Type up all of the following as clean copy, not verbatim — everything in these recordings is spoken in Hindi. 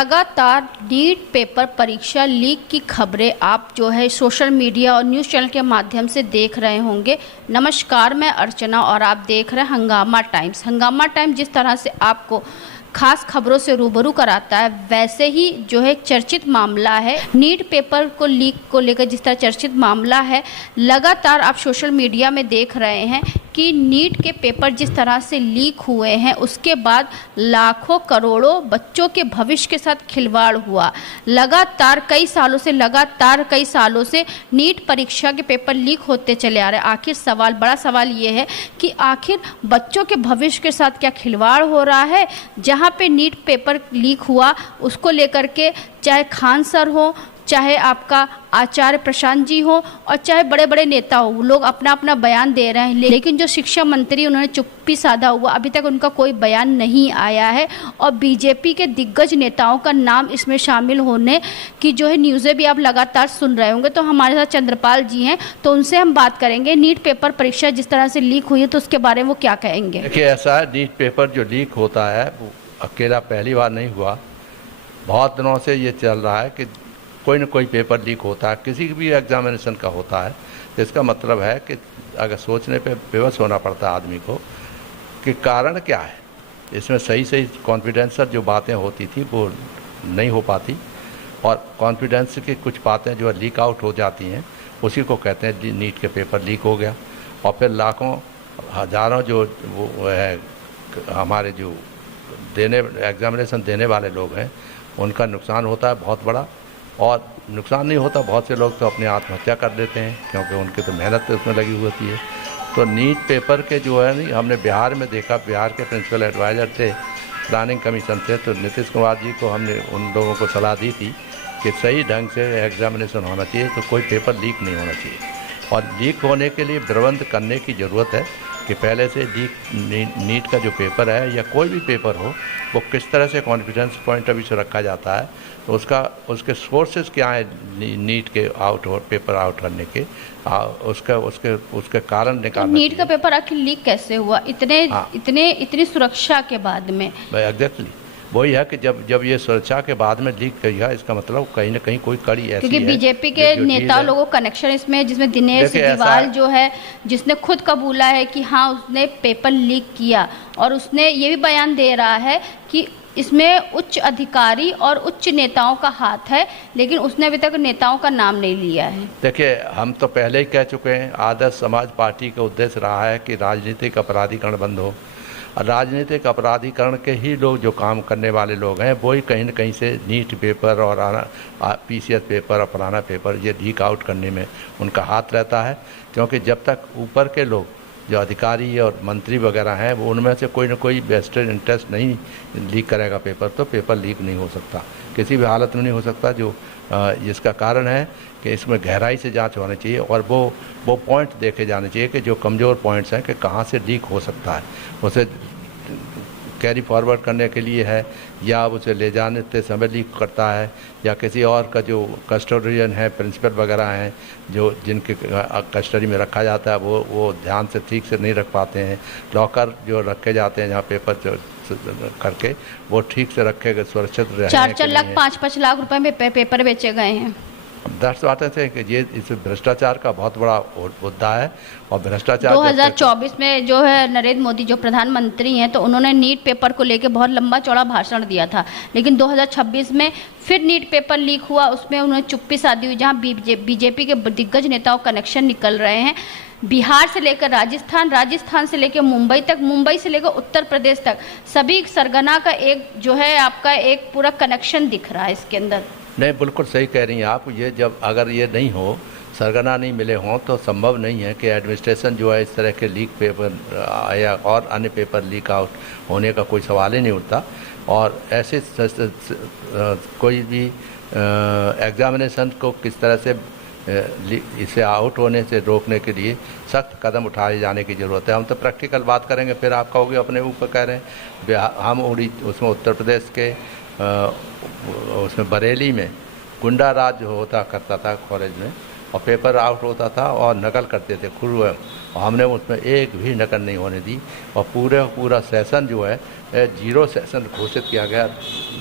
लगातार नीट पेपर परीक्षा लीक की खबरें आप जो है सोशल मीडिया और न्यूज़ चैनल के माध्यम से देख रहे होंगे। नमस्कार, मैं अर्चना और आप देख रहे हैं हंगामा टाइम्स। हंगामा टाइम्स जिस तरह से आपको खास खबरों से रूबरू कराता है, वैसे ही जो है चर्चित मामला है नीट पेपर को लीक को लेकर। जिस तरह चर्चित मामला है, लगातार आप सोशल मीडिया में देख रहे हैं कि नीट के पेपर जिस तरह से लीक हुए हैं, उसके बाद लाखों करोड़ों बच्चों के भविष्य के साथ खिलवाड़ हुआ। लगातार कई सालों से नीट परीक्षा के पेपर लीक होते चले आ रहे हैं। आखिर बड़ा सवाल ये है कि आखिर बच्चों के भविष्य के साथ क्या खिलवाड़ हो रहा है। जहाँ पे नीट पेपर लीक हुआ, उसको लेकर के चाहे खान सर हो, चाहे आपका आचार्य प्रशांत जी हो और चाहे बड़े बड़े नेता हो, वो लोग अपना अपना बयान दे रहे हैं। लेकिन जो शिक्षा मंत्री, उन्होंने चुप्पी साधा हुआ, अभी तक उनका कोई बयान नहीं आया है। और बीजेपी के दिग्गज नेताओं का नाम इसमें शामिल होने की जो है न्यूज़ें भी आप लगातार सुन रहे होंगे। तो हमारे साथ चंद्रपाल जी हैं, तो उनसे हम बात करेंगे। नीट पेपर परीक्षा जिस तरह से लीक हुई है, तो उसके बारे में वो क्या कहेंगे। देखिए, ऐसा है, नीट पेपर जो लीक होता है वो अकेला पहली बार नहीं हुआ। बहुत दिनों से ये चल रहा है कि कोई ना कोई पेपर लीक होता है, किसी भी एग्जामिनेशन का होता है। तो इसका मतलब है कि अगर सोचने पे विवश होना पड़ता है आदमी को कि कारण क्या है। इसमें सही कॉन्फिडेंशियल जो बातें होती थी वो नहीं हो पाती, और कॉन्फिडेंस की कुछ बातें जो लीक आउट हो जाती हैं, उसी को कहते हैं नीट के पेपर लीक हो गया। और फिर लाखों हजारों जो वो है हमारे जो एग्जामिनेशन देने वाले लोग हैं, उनका नुकसान होता है बहुत बड़ा। और नुकसान नहीं होता, बहुत से लोग तो अपनी आत्महत्या कर लेते हैं, क्योंकि उनकी तो मेहनत तो उसमें लगी होती है। तो नीट पेपर के जो है नहीं, हमने बिहार में देखा, बिहार के प्रिंसिपल एडवाइज़र थे, प्लानिंग कमीशन थे, तो नीतीश कुमार जी को हमने उन लोगों को सलाह दी थी कि सही ढंग से एग्जामिनेशन होना चाहिए, तो कोई पेपर लीक नहीं होना चाहिए। और लीक होने के लिए प्रबंध करने की ज़रूरत है कि पहले से नीट का जो पेपर है या कोई भी पेपर हो, वो किस तरह से कॉन्फिडेंस पॉइंट ऑफ व्यू से रखा जाता है, तो उसके सोर्सेज क्या है नीट के पेपर आउट करने के, उसके कारण निकालना। नीट का पेपर आखिर लीक कैसे हुआ इतनी सुरक्षा के बाद में? एग्जैक्टली वही है कि जब ये सुरक्षा के बाद में लीक किया, इसका मतलब कहीं ना कहीं कोई कड़ी ऐसी है, क्योंकि बीजेपी के नेता लोगों को कनेक्शन इसमें है, जिसमें दिनेश सिग्रीवाल जो है, जिसने खुद कबूला है कि हाँ उसने पेपर लीक किया। और उसने ये भी बयान दे रहा है कि इसमें उच्च अधिकारी और उच्च नेताओं का हाथ है, लेकिन उसने अभी तक नेताओं का नाम नहीं लिया है। देखिए, हम तो पहले ही कह चुके हैं, आदर्श समाज पार्टी का उद्देश्य रहा है कि राजनीतिक अपराधीकरण बंद हो। राजनीतिक अपराधीकरण के ही लोग जो काम करने वाले लोग हैं, वो ही कहीं ना कहीं से नीट पेपर और पीसीएस पेपर और पुराना पेपर ये लीक आउट करने में उनका हाथ रहता है। क्योंकि जब तक ऊपर के लोग जो अधिकारी और मंत्री वगैरह हैं, वो उनमें से कोई ना कोई वेस्टेड इंटरेस्ट नहीं लीक करेगा पेपर, तो पेपर लीक नहीं हो सकता, किसी भी हालत में नहीं हो सकता। जो जिसका कारण है कि इसमें गहराई से जांच होनी चाहिए, और वो पॉइंट देखे जाने चाहिए कि जो कमज़ोर पॉइंट्स हैं कि कहाँ से लीक हो सकता है, उसे कैरी फॉरवर्ड करने के लिए है, या उसे ले जाने समय लीक करता है, या किसी और का जो कस्टोडियन है, प्रिंसिपल वगैरह हैं, जो जिनके कस्टडी में रखा जाता है, वो ध्यान से ठीक से नहीं रख पाते हैं। लॉकर जो रखे जाते हैं जहाँ पेपर करके, वो ठीक से रखे गए, सुरक्षित रहे। 4 लाख 5 लाख रुपए में पेपर बेचे गए हैं। दस बातें थे कि ये इस भ्रष्टाचार का बहुत बड़ा मुद्दा है। और भ्रष्टाचार 2024 में जो है नरेंद्र मोदी जो प्रधानमंत्री हैं, तो उन्होंने नीट पेपर को लेकर बहुत लंबा चौड़ा भाषण दिया था। लेकिन 2026 में फिर नीट पेपर लीक हुआ, उसमें उन्होंने चुप्पी साधी हुई, जहां बीजेपी के दिग्गज नेताओं कनेक्शन निकल रहे हैं। बिहार से लेकर राजस्थान से लेकर मुंबई तक, मुंबई से लेकर उत्तर प्रदेश तक, सभी सरगना का एक जो है आपका एक पूरा कनेक्शन दिख रहा है इसके अंदर। नहीं, बिल्कुल सही कह रही हैं आप। ये जब अगर ये नहीं हो, सरगना नहीं मिले हों, तो संभव नहीं है कि एडमिनिस्ट्रेशन जो है इस तरह के लीक पेपर या और अन्य पेपर लीक आउट होने का कोई सवाल ही नहीं उठता। और ऐसे कोई भी एग्जामिनेशन को किस तरह से इसे आउट होने से रोकने के लिए सख्त कदम उठाए जाने की ज़रूरत है। हम तो प्रैक्टिकल बात करेंगे, फिर आप कहोगे अपने ऊपर कह रहे हैं। हम उसमें उत्तर प्रदेश के उसमें बरेली में गुंडा राज होता करता था कॉलेज में, और पेपर आउट होता था और नकल करते थे, और हमने उसमें एक भी नकल नहीं होने दी। और पूरा सेशन जो है 0 सेशन घोषित किया गया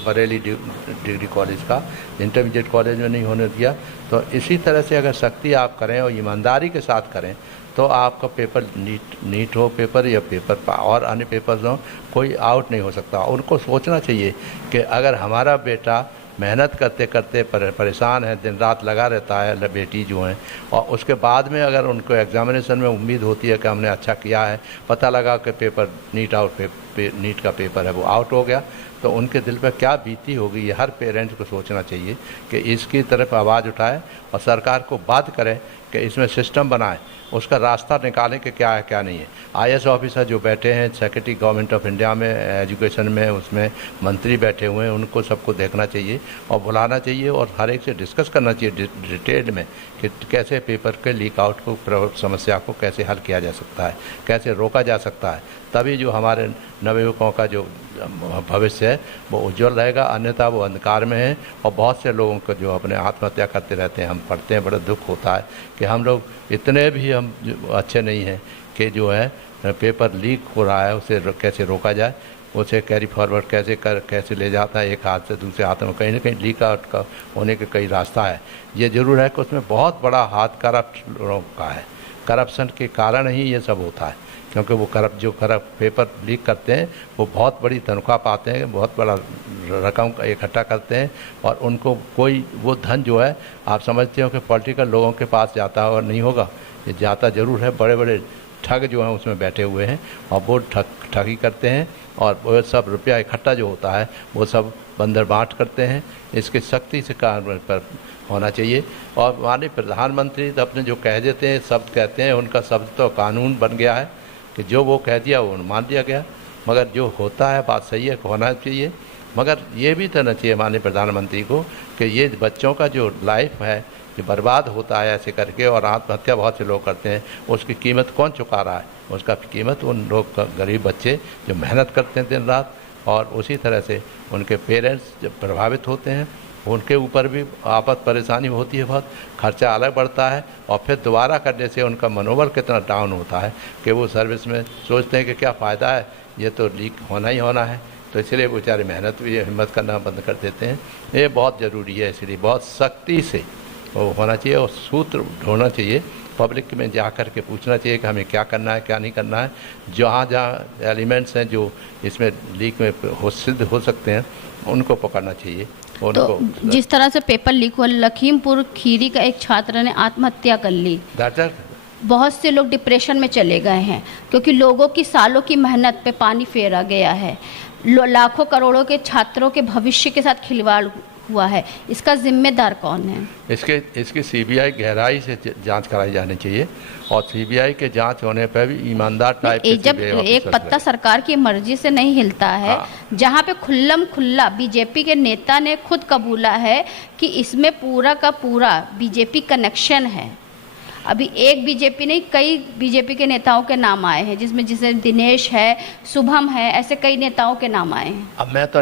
बरेली डिग्री कॉलेज का, इंटरमीडिएट कॉलेज में नहीं होने दिया। तो इसी तरह से अगर सख्ती आप करें और ईमानदारी के साथ करें तो आपका पेपर नीट हो पेपर या पेपर और अन्य पेपर्स हो, कोई आउट नहीं हो सकता। उनको सोचना चाहिए कि अगर हमारा बेटा मेहनत करते करते परेशान है, दिन रात लगा रहता है, बेटी जो हैं, और उसके बाद में अगर उनको एग्जामिनेशन में उम्मीद होती है कि हमने अच्छा किया है, पता लगा कि पेपर नीट का पेपर है वो आउट हो गया, तो उनके दिल पर क्या बीती होगी, ये हर पेरेंट्स को सोचना चाहिए कि इसकी तरफ आवाज़ उठाए और सरकार को बात करें कि इसमें सिस्टम बनाए, उसका रास्ता निकालें कि क्या है क्या नहीं है। आईएएस ऑफिसर जो बैठे हैं सेक्रेटरी गवर्नमेंट ऑफ इंडिया में एजुकेशन में, उसमें मंत्री बैठे हुए हैं, उनको सबको देखना चाहिए और बुलाना चाहिए और हर एक से डिस्कस करना चाहिए डिटेल में कि कैसे पेपर के लीक आउट को समस्या को कैसे हल किया जा सकता है, कैसे रोका जा सकता है। तभी जो हमारे नवयुवकों का जो भविष्य है वो उज्जवल रहेगा, अन्यथा वो अंधकार में है। और बहुत से लोगों को जो अपने आत्महत्या करते रहते हैं, हम पढ़ते हैं, बड़ा दुख होता है कि हम लोग इतने भी हम अच्छे नहीं हैं कि जो है पेपर लीक हो रहा है उसे कैसे रोका जाए, उसे कैरी फॉरवर्ड कैसे ले जाता है एक हाथ से दूसरे हाथ में। कहीं ना कहीं लीक आउट का होने के कई रास्ता है। ये ज़रूर है कि उसमें बहुत बड़ा हाथ करप्ट लोगों का है, करप्शन के कारण ही ये सब होता है, क्योंकि वो करप्ट पेपर लीक करते हैं वो बहुत बड़ी तनख्वाह पाते हैं, बहुत बड़ा रकम इकट्ठा करते हैं और उनको कोई वो धन जो है आप समझते हो कि पॉलिटिकल लोगों के पास जाता है और नहीं होगा, ये जाता ज़रूर है। बड़े बड़े ठग जो हैं उसमें बैठे हुए हैं और वो ठगी करते हैं और वो सब रुपया इकट्ठा जो होता है वो सब बंदर बांट करते हैं। इसकी सख्ती से कार्रवाई पर होना चाहिए। और माननीय प्रधानमंत्री तो अपने जो कह देते हैं, शब्द कहते हैं, उनका शब्द तो कानून बन गया है कि जो वो कह दिया वो मान दिया गया। मगर जो होता है बात सही है, होना चाहिए। मगर ये भी करना चाहिए माननीय प्रधानमंत्री को कि ये बच्चों का जो लाइफ है ये बर्बाद होता है ऐसे करके, और आत्महत्या बहुत से लोग करते हैं, उसकी कीमत कौन चुका रहा है? उसका कीमत उन लोग गरीब बच्चे जो मेहनत करते हैं दिन रात, और उसी तरह से उनके पेरेंट्स जब प्रभावित होते हैं उनके ऊपर भी आफत परेशानी होती है, बहुत खर्चा अलग बढ़ता है। और फिर दोबारा करने से उनका मनोबल कितना डाउन होता है कि वो सर्विस में सोचते हैं कि क्या फ़ायदा है, ये तो लीक होना ही होना है। तो इसलिए बेचारे मेहनत भी हिम्मत करना बंद कर देते हैं। ये बहुत ज़रूरी है, इसलिए बहुत सख्ती से वो होना चाहिए और सूत्र ढूंढना चाहिए, पब्लिक में जा कर के पूछना चाहिए कि हमें क्या करना है क्या नहीं करना है। जहाँ जहाँ एलिमेंट्स हैं जो इसमें लीक में सिद्ध हो सकते हैं उनको पकड़ना चाहिए। तो जिस तरह से पेपर लीक हुआ, लखीमपुर खीरी का एक छात्र ने आत्महत्या कर ली, बहुत से लोग डिप्रेशन में चले गए हैं क्योंकि लोगों की सालों की मेहनत पे पानी फेरा गया है। लाखों करोड़ों के छात्रों के भविष्य के साथ खिलवाड़ हुआ है। इसका जिम्मेदार कौन है? इसकी सीबीआई गहराई से जांच कराई जानी चाहिए और सीबीआई के जांच होने पर भी ईमानदार टाइप जब एक पत्ता सरकार की मर्जी से नहीं हिलता है, जहां पे खुल्लम खुल्ला बीजेपी के नेता ने खुद कबूला है कि इसमें पूरा का पूरा बीजेपी कनेक्शन है। अभी एक बीजेपी नहीं, कई बीजेपी के नेताओं के नाम आए हैं, जिसमें जैसे दिनेश है, शुभम है, ऐसे कई नेताओं के नाम आए हैं। अब मैं तो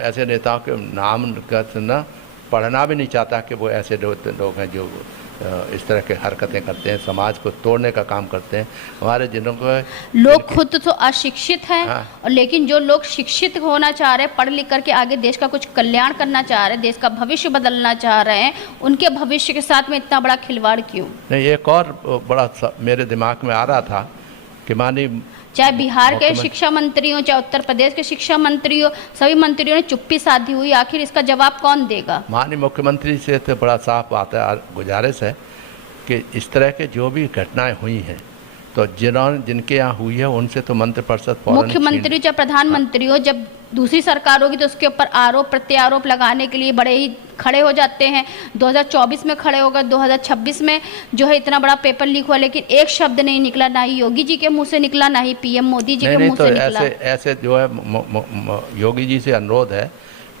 ऐसे नेताओं के नाम ना पढ़ना भी नहीं चाहता कि वो ऐसे लोग हैं जो इस तरह के हरकतें करते हैं, समाज को तोड़ने का काम करते हैं। हमारे लोग खुद तो अशिक्षित हैं। हाँ। और लेकिन जो लोग शिक्षित होना चाह रहे हैं, पढ़ लिख करके आगे देश का कुछ कल्याण करना चाह रहे हैं, देश का भविष्य बदलना चाह रहे हैं, उनके भविष्य के साथ में इतना बड़ा खिलवाड़ क्यों? नहीं, एक और बड़ा मेरे दिमाग में आ रहा था कि मानी चाहे बिहार के शिक्षा मंत्री हो, चाहे उत्तर प्रदेश के शिक्षा मंत्री हो, सभी मंत्रियों ने चुप्पी साधी हुई। आखिर इसका जवाब कौन देगा? माननीय मुख्यमंत्री से तो बड़ा साफ बात है, गुजारिश है कि इस तरह के जो भी घटनाएं हुई हैं तो जिनके यहाँ हुई है उनसे तो मंत्रिपरिषद, मुख्यमंत्री चाहे प्रधानमंत्री हो, जब दूसरी सरकार होगी तो उसके ऊपर आरोप प्रत्यारोप लगाने के लिए बड़े ही खड़े हो जाते हैं। 2024 में खड़े होगा, 2026 में जो है इतना बड़ा पेपर लीक हुआ, लेकिन एक शब्द नहीं निकला, ना ही योगी जी के मुंह से निकला, ना ही पीएम मोदी जी के मुंह से निकला। ऐसे जो है योगी जी से अनुरोध है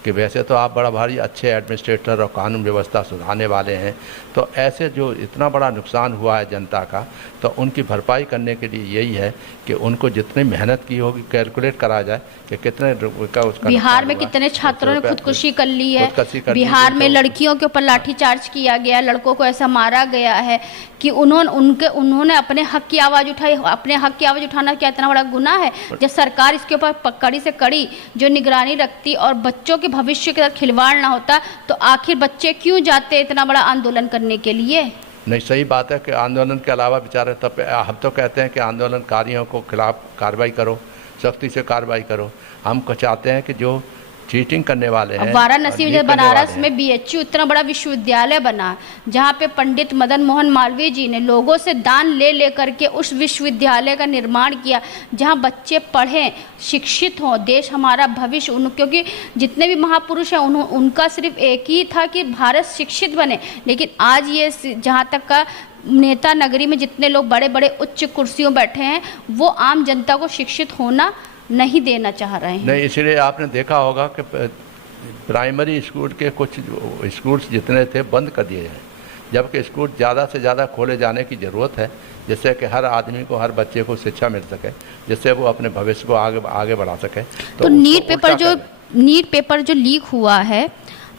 कि वैसे तो आप बड़ा भारी अच्छे एडमिनिस्ट्रेटर और कानून व्यवस्था सुधारने वाले हैं, तो ऐसे जो इतना बड़ा नुकसान हुआ है जनता का, तो उनकी भरपाई करने के लिए यही है कि उनको जितनी मेहनत की होगी कैलकुलेट करा जाए कि कितने का उसका। बिहार में कितने छात्रों ने खुदकुशी कर ली है, बिहार में लड़कियों के ऊपर लाठीचार्ज किया गया, लड़कों को ऐसा मारा गया है कि उन्होंने अपने हक की आवाज़ उठाई। अपने हक की आवाज़ उठाना क्या इतना बड़ा गुनाह है? जब सरकार इसके ऊपर कड़ी से कड़ी जो निगरानी रखती और बच्चों के भविष्य के साथ खिलवाड़ ना होता, तो आखिर बच्चे क्यों जाते इतना बड़ा आंदोलन करने के लिए? नहीं, सही बात है कि आंदोलन के अलावा बेचारे तब हम तो कहते हैं कि आंदोलनकारियों को खिलाफ कार्रवाई करो, सख्ती से कार्रवाई करो। हम चाहते हैं कि जो चीटिंग करने वाले हैं, वाराणसी में बनारस में BHU इतना बड़ा विश्वविद्यालय बना, जहाँ पे पंडित मदन मोहन मालवीय जी ने लोगों से दान ले करके उस विश्वविद्यालय का निर्माण किया, जहाँ बच्चे पढ़ें, शिक्षित हों, देश हमारा भविष्य क्योंकि जितने भी महापुरुष हैं उनका सिर्फ एक ही था कि भारत शिक्षित बने। लेकिन आज ये जहाँ तक का नेता नगरी में जितने लोग बड़े बड़े उच्च कुर्सियों बैठे हैं, वो आम जनता को शिक्षित होना नहीं देना चाह रहे हैं। नहीं, इसलिए आपने देखा होगा कि प्राइमरी स्कूल के कुछ स्कूल्स जितने थे बंद कर दिए हैं, जबकि स्कूल ज़्यादा से ज़्यादा खोले जाने की ज़रूरत है, जिससे कि हर आदमी को, हर बच्चे को शिक्षा मिल सके, जिससे वो अपने भविष्य को आगे बढ़ा सके। तो नीट पेपर जो लीक हुआ है,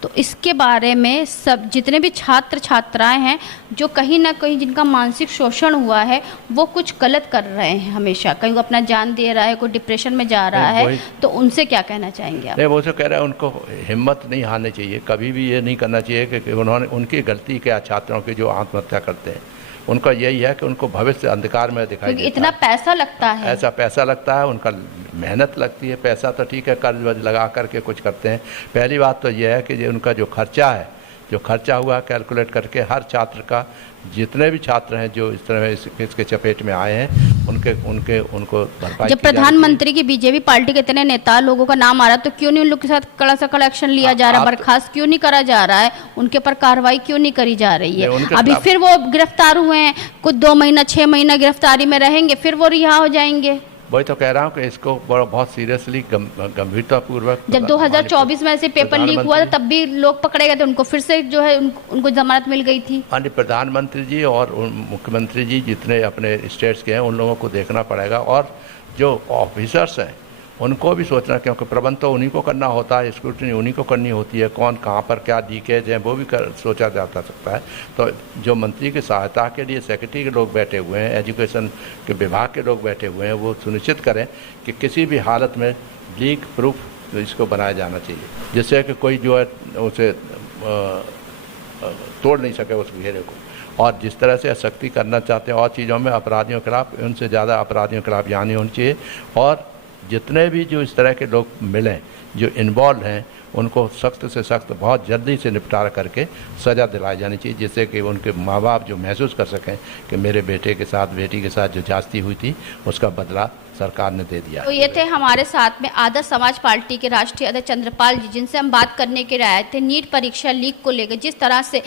तो इसके बारे में सब जितने भी छात्र छात्राएं हैं जो कहीं ना कहीं जिनका मानसिक शोषण हुआ है, वो कुछ गलत कर रहे हैं, हमेशा कहीं अपना जान दे रहा है, कोई डिप्रेशन में जा रहा है, तो उनसे क्या कहना चाहेंगे आप? नहीं, वो जो कह रहे हैं उनको हिम्मत नहीं हारनी चाहिए, कभी भी ये नहीं करना चाहिए कि उन्होंने उनकी गलती क्या, छात्रों की जो आत्महत्या करते हैं उनका यही है कि उनको भविष्य अंधकार में दिखाई देता है। इतना पैसा लगता है, ऐसा पैसा लगता है, उनका मेहनत लगती है, पैसा तो ठीक है कर्ज वर्ज लगा करके कुछ करते हैं। पहली बात तो यह है कि उनका जो खर्चा है, जो खर्चा हुआ कैलकुलेट करके हर छात्र का, जितने भी छात्र हैं जो इस तरह इसके चपेट में आए हैं, उनको भरपाई। जब प्रधानमंत्री की बीजेपी पार्टी के इतने नेता लोगों का नाम आ रहा है, तो क्यों नहीं उन लोग के साथ कड़ा सा कड़ा एक्शन लिया जा रहा है? बर्खास्त क्यों नहीं करा जा रहा है? उनके ऊपर कार्रवाई क्यों नहीं करी जा रही है? अभी फिर वो गिरफ्तार हुए हैं, कुछ 2 महीना 6 महीना गिरफ्तारी में रहेंगे, फिर वो रिहा हो जाएंगे। वही तो कह रहा हूँ कि इसको बहुत सीरियसली गंभीरतापूर्वक। जब 2024 में ऐसे पेपर लीक हुआ था, तब भी लोग पकड़े गए थे, उनको फिर से जो है उनको जमानत मिल गई थी। माननीय प्रधानमंत्री जी और मुख्यमंत्री जी जितने अपने स्टेट्स के हैं, उन लोगों को देखना पड़ेगा, और जो ऑफिसर्स हैं उनको भी सोचना, क्योंकि प्रबंध तो उन्हीं को करना होता है, स्क्रूटनी उन्हीं को करनी होती है, कौन कहाँ पर क्या लीकेज है वो भी सोचा जा सकता है। तो जो मंत्री की सहायता के लिए सेक्रेटरी के लोग बैठे हुए हैं, एजुकेशन के विभाग के लोग बैठे हुए हैं, वो सुनिश्चित करें कि किसी भी हालत में लीक प्रूफ इसको बनाया जाना चाहिए, जिससे कि कोई जो है उसे तोड़ नहीं सके उस घेरे को। और जिस तरह से सख्ती करना चाहते हैं और चीज़ों में अपराधियों के खिलाफ, उनसे ज़्यादा अपराधियों के खिलाफ जानी होनी चाहिए, और जितने भी जो इस तरह के लोग मिलें जो इन्वॉल्व हैं, उनको सख्त से सख्त बहुत जल्दी से निपटारा करके सज़ा दिलाई जानी चाहिए, जिससे कि उनके माँ बाप जो महसूस कर सकें कि मेरे बेटे के साथ, बेटी के साथ जो ज्यादती हुई थी उसका बदला सरकार ने दे दिया। तो ये थे हमारे साथ में आदर्श समाज पार्टी के राष्ट्रीय अध्यक्ष चंद्रपाल जी, जिनसे हम बात करने के लिए आए थे नीट परीक्षा लीक को लेकर। जिस तरह से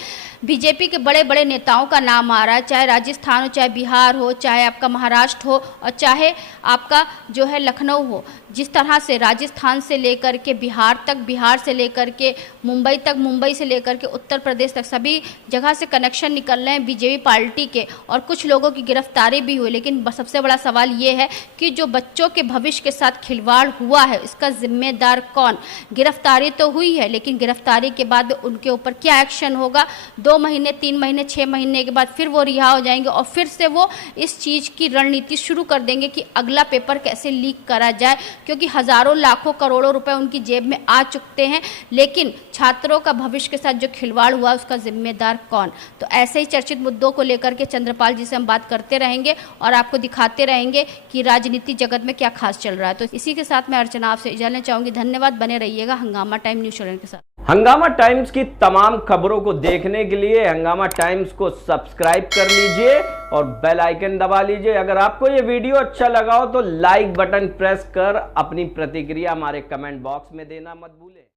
बीजेपी के बड़े बड़े नेताओं का नाम आ रहा है, चाहे राजस्थान हो, चाहे बिहार हो, चाहे आपका महाराष्ट्र हो, और चाहे आपका जो है लखनऊ हो, जिस तरह से राजस्थान से लेकर के बिहार तक, बिहार से लेकर के मुंबई तक, मुंबई से लेकर के उत्तर प्रदेश तक, सभी जगह से कनेक्शन निकल रहे हैं बीजेपी पार्टी के, और कुछ लोगों की गिरफ्तारी भी हुई। लेकिन सबसे बड़ा सवाल ये है कि जो बच्चों के भविष्य के साथ खिलवाड़ हुआ है, इसका जिम्मेदार कौन? गिरफ्तारी तो हुई है, लेकिन गिरफ्तारी के बाद उनके ऊपर क्या एक्शन होगा? 2 महीने, 3 महीने, 6 महीने के बाद फिर वो रिहा हो जाएंगे, और फिर से वो इस चीज़ की रणनीति शुरू कर देंगे कि अगला पेपर कैसे लीक करा जाए, क्योंकि हज़ारों लाखों करोड़ों रुपए उनकी जेब में आ चुके हैं। लेकिन छात्रों का भविष्य के साथ जो खिलवाड़ हुआ उसका जिम्मेदार कौन? तो ऐसे ही चर्चित मुद्दों को लेकर के चंद्रपाल जी से हम बात करते रहेंगे और आपको दिखाते रहेंगे कि राजनीति जगत में क्या खास चल रहा है। तो इसी के साथ मैं अर्चना आपसे इजाजत लेना चाहूंगी। धन्यवाद, बने रहिएगा हंगामा टाइम न्यूज़ चैनल के साथ। हंगामा टाइम्स की तमाम खबरों को देखने के लिए हंगामा टाइम्स को सब्सक्राइब कर लीजिए और बेल आइकन दबा लीजिए। अगर आपको ये वीडियो अच्छा लगा हो तो लाइक बटन प्रेस कर अपनी प्रतिक्रिया हमारे कमेंट बॉक्स में देना मत भूलें।